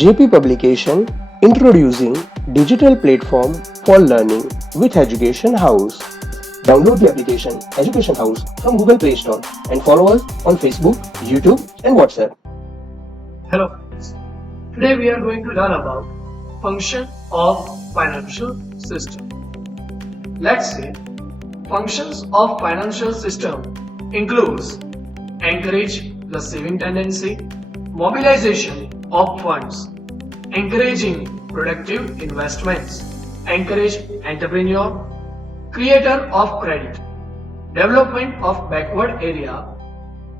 JP Publication introducing digital platform for learning with Education House. Download the application Education House from Google Play Store and follow us on Facebook, YouTube and WhatsApp. Hello friends. Today we are going to learn about function of financial system. Let's see. Functions of financial system includes encourage the saving tendency, mobilization of funds, encouraging productive investments, encourage entrepreneur, creator of credit, development of backward area,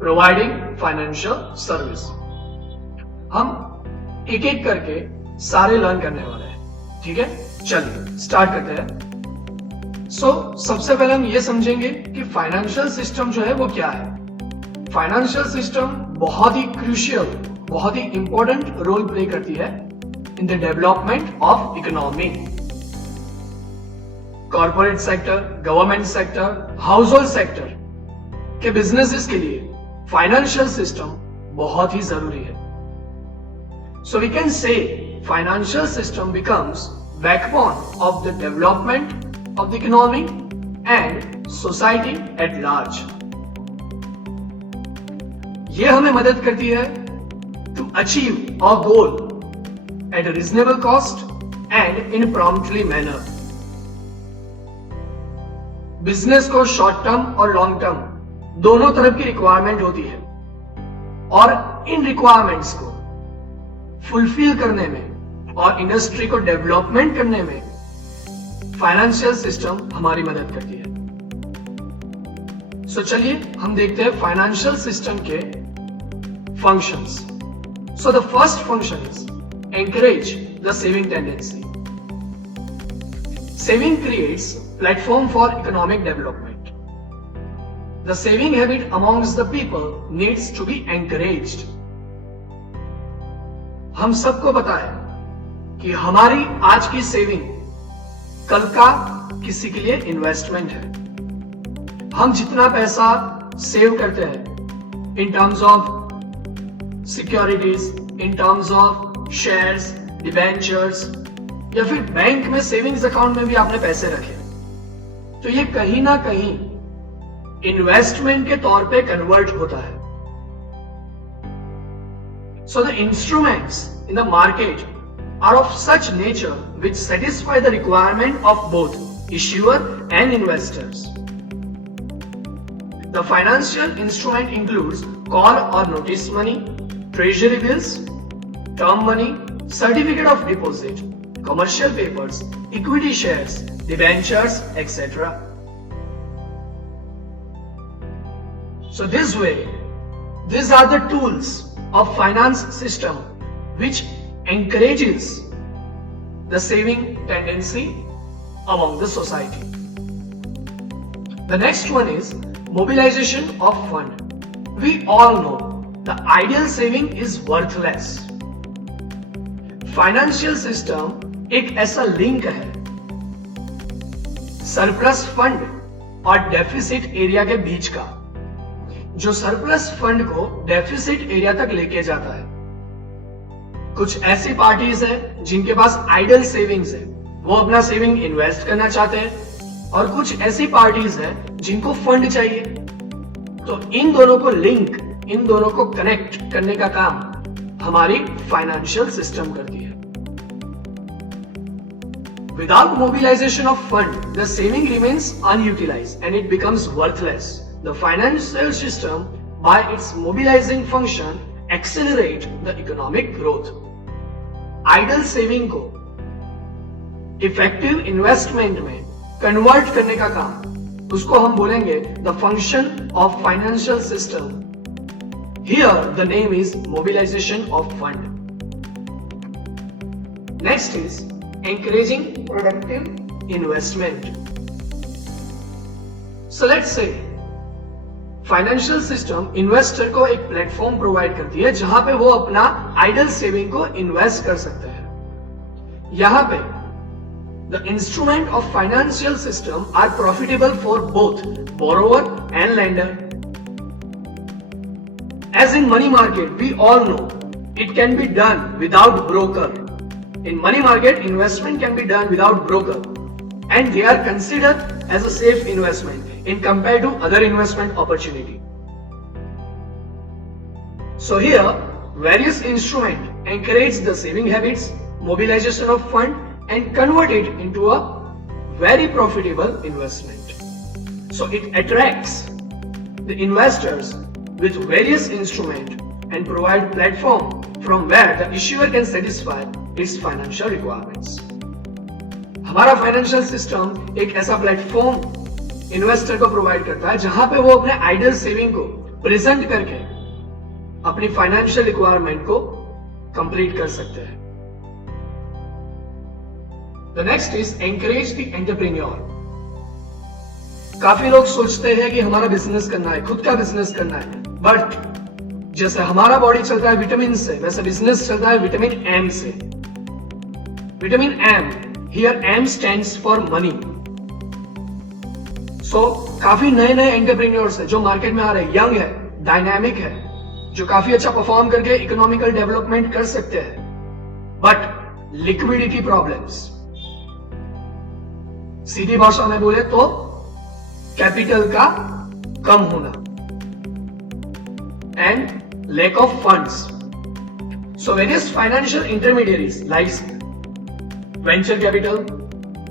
providing financial service. हम एक एक करके सारे learn करने वाले हैं, ठीक है? चलिए स्टार्ट करते हैं। सबसे पहले हम ये समझेंगे कि फाइनेंशियल सिस्टम जो है वो क्या है। फाइनेंशियल सिस्टम बहुत ही क्रूशियल, बहुत ही इंपॉर्टेंट रोल प्ले करती है in the development of economy. Corporate sector, government sector, house hold sector के बिजनेसेस के लिए फाइनेंशियल सिस्टम बहुत ही जरूरी है। So we can say financial system becomes backbone of the development of the economy and society at large. ये हमें मदद करती है to achieve our goal at a reasonable cost and in promptly manner. Business को short term और long term दोनों तरफ की रिक्वायरमेंट होती है और इन रिक्वायरमेंट्स को फुलफिल करने में और इंडस्ट्री को डेवलपमेंट करने में फाइनेंशियल सिस्टम हमारी मदद करती है। चलिए हम देखते हैं फाइनेंशियल सिस्टम के functions. The first function is encourage the saving tendency. Saving creates platform for economic development. The saving habit amongst the people needs to be encouraged. हम सबको पता है कि हमारी आज की सेविंग कल का किसी के लिए इन्वेस्टमेंट है। हम जितना पैसा सेव करते हैं in terms of securities, in terms of shares, debentures या फिर बैंक में सेविंग्स अकाउंट में भी आपने पैसे रखे, तो ये कहीं ना कहीं इन्वेस्टमेंट के तौर पे कन्वर्ट होता है। So the instruments in the market are of such nature which satisfy the requirement of both issuer and investors. The financial instrument includes call or notice money, treasury bills, term money, certificate of deposit, commercial papers, equity shares, debentures, etc. So this way, these are the tools of finance system which encourages the saving tendency among the society. The next one is mobilization of fund. We all know the ideal saving is worthless. Financial system एक ऐसा link है surplus fund और deficit area के बीच का, जो surplus fund को deficit area तक लेके जाता है। कुछ ऐसी पार्टीज हैं जिनके पास आइडल सेविंग्स है, वो अपना सेविंग इन्वेस्ट करना चाहते हैं, और कुछ ऐसी पार्टीज हैं जिनको फंड चाहिए। तो इन दोनों को लिंक, इन दोनों को कनेक्ट करने का काम हमारी फाइनेंशियल सिस्टम करती है। Without mobilisation of fund the saving remains unutilised and it becomes worthless. The financial system, by its mobilizing function, accelerate the economic growth. Idle saving को effective investment में convert करने का काम, उसको हम बोलेंगे the function of financial system. Here the name is mobilization of fund. Next is encouraging productive investment. So let's say financial system investor को एक प्लेटफॉर्म प्रोवाइड करती है जहां पे वो अपना आइडल सेविंग को इन्वेस्ट कर सकते हैं। यहां पे the instrument of financial system are profitable for both borrower and lender. As in money market, we all know it can be done without broker. In money market, investment can be done without broker, and they are considered as a safe investment in compared to other investment opportunity. So here, various instruments encourage the saving habits, mobilization of fund, and convert it into a very profitable investment. So it attracts the investors with various instruments and provide platform from where the issuer can satisfy its financial requirements. हमारा financial system एक ऐसा platform investor को provide करता है जहां पे वो अपने आइडल सेविंग को प्रेजेंट करके अपनी फाइनेंशियल रिक्वायरमेंट को कंप्लीट कर सकते हैं. The next is encourage the entrepreneur. काफी लोग सोचते हैं कि हमारा बिजनेस करना है, खुद का बिजनेस करना है, बट जैसे हमारा बॉडी चलता है विटामिन से, वैसे बिजनेस चलता है विटामिन एम से. Vitamin M, here M stands for money. So काफी नए नए एंटरप्रेन्योर्स है जो मार्केट में आ रहे हैं, यंग है, डायनामिक है, जो काफी अच्छा परफॉर्म करके इकोनॉमिकल डेवलपमेंट कर सकते हैं, बट लिक्विडिटी प्रॉब्लम्स, सीधी भाषा में बोले तो कैपिटल का कम होना and lack of funds. So various financial intermediaries like venture capital,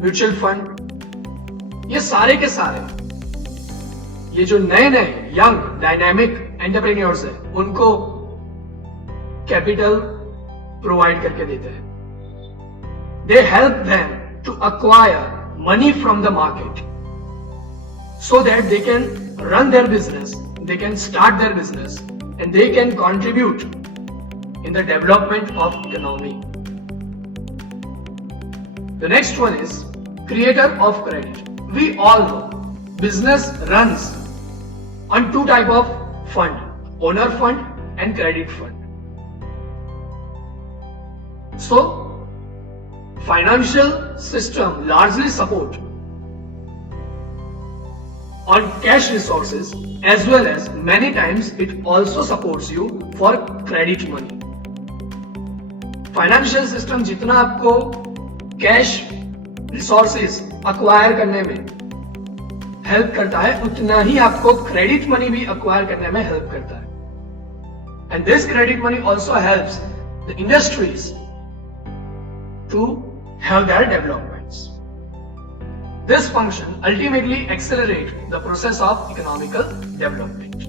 mutual fund, ये सारे के सारे ये जो नए नए यंग डायनामिक एंटरप्रेन्योर्स हैं उनको कैपिटल प्रोवाइड करके देते हैं. They help them to acquire money from the market so that they can run their business, they can start their business, and they can contribute in the development of economy. The next one is creator of credit. We all know business runs on two type of fund, owner fund and credit fund. So financial system largely support on cash resources, as well as many times it also supports you for credit money. Financial system जितना आपको cash resources acquire करने में help करता है, उतना ही आपको credit money भी acquire करने में हेल्प करता है. And this credit money also helps the industries to have their developments. This function ultimately accelerates the process of economical development.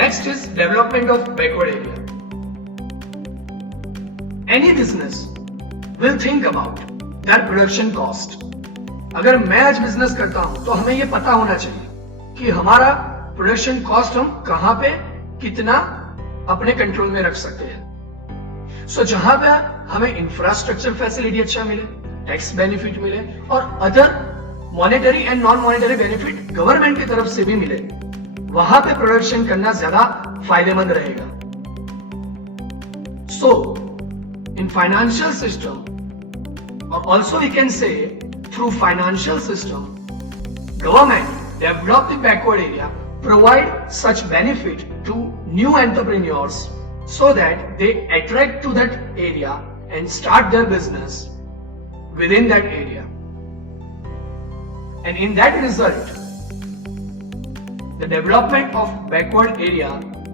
Next is development of backward area. Any business will think about their production cost. अगर मैं आज business करता हूं तो हमें यह पता होना चाहिए कि हमारा प्रोडक्शन कॉस्ट हम कहां पे कितना अपने कंट्रोल में रख सकते हैं. सो जहां पे हमें इंफ्रास्ट्रक्चर फैसिलिटी अच्छा मिले, टैक्स बेनिफिट मिले और other monetary and non monetary benefit government की तरफ से भी मिले, वहां पे प्रोडक्शन करना ज्यादा फायदेमंद रहेगा. सो इन फाइनेंशियल सिस्टम और also we can say through financial system government develop the backward area, provide such benefit to new entrepreneurs so that they attract to that area and start their business within that area. And in that result, the development of backward area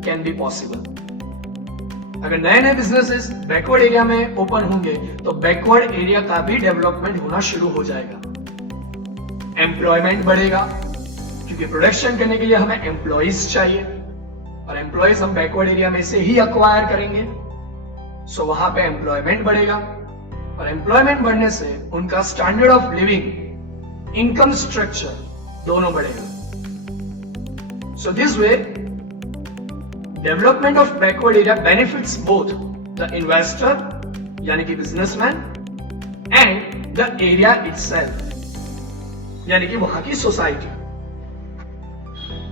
can be possible. अगर नए नए businesses backward area में open होंगे तो backward area का भी development होना शुरू हो जाएगा. एम्प्लॉयमेंट बढ़ेगा क्योंकि प्रोडक्शन करने के लिए हमें एम्प्लॉइज चाहिए और एम्प्लॉइज हम बैकवर्ड एरिया में से ही अक्वायर करेंगे. सो वहां पे एम्प्लॉयमेंट बढ़ेगा और एम्प्लॉयमेंट बढ़ने से उनका standard of living, income structure दोनों बढ़ेगा. So this way development of backward area benefits both the investor यानी कि businessman and the area itself यानी कि वहां की society.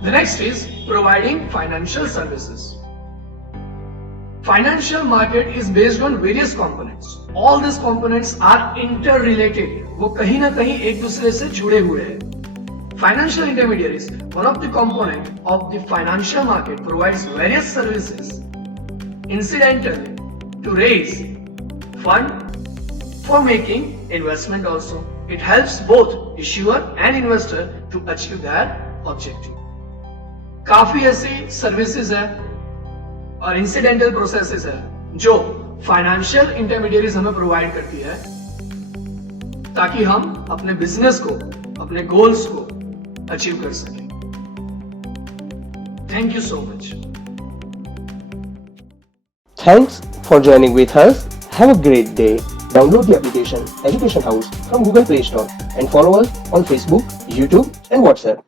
The next is providing financial services. Financial market is based on various components. All these components are interrelated. वो कहीं ना कहीं एक दूसरे से जुड़े हुए हैं. Financial intermediaries, one of the component of the financial market, provides various services incidentally to raise fund for making investment also. It helps both issuer and investor to achieve their objective. काफी ऐसी services है और incidental processes है जो financial intermediaries हमें provide करती है ताकि हम अपने बिजनेस को, अपने गोल्स को अचीव कर सकें. Thank you so much. Thanks for joining with us. Have a great day. Download the application Education House from Google Play Store and follow us on Facebook, YouTube and WhatsApp.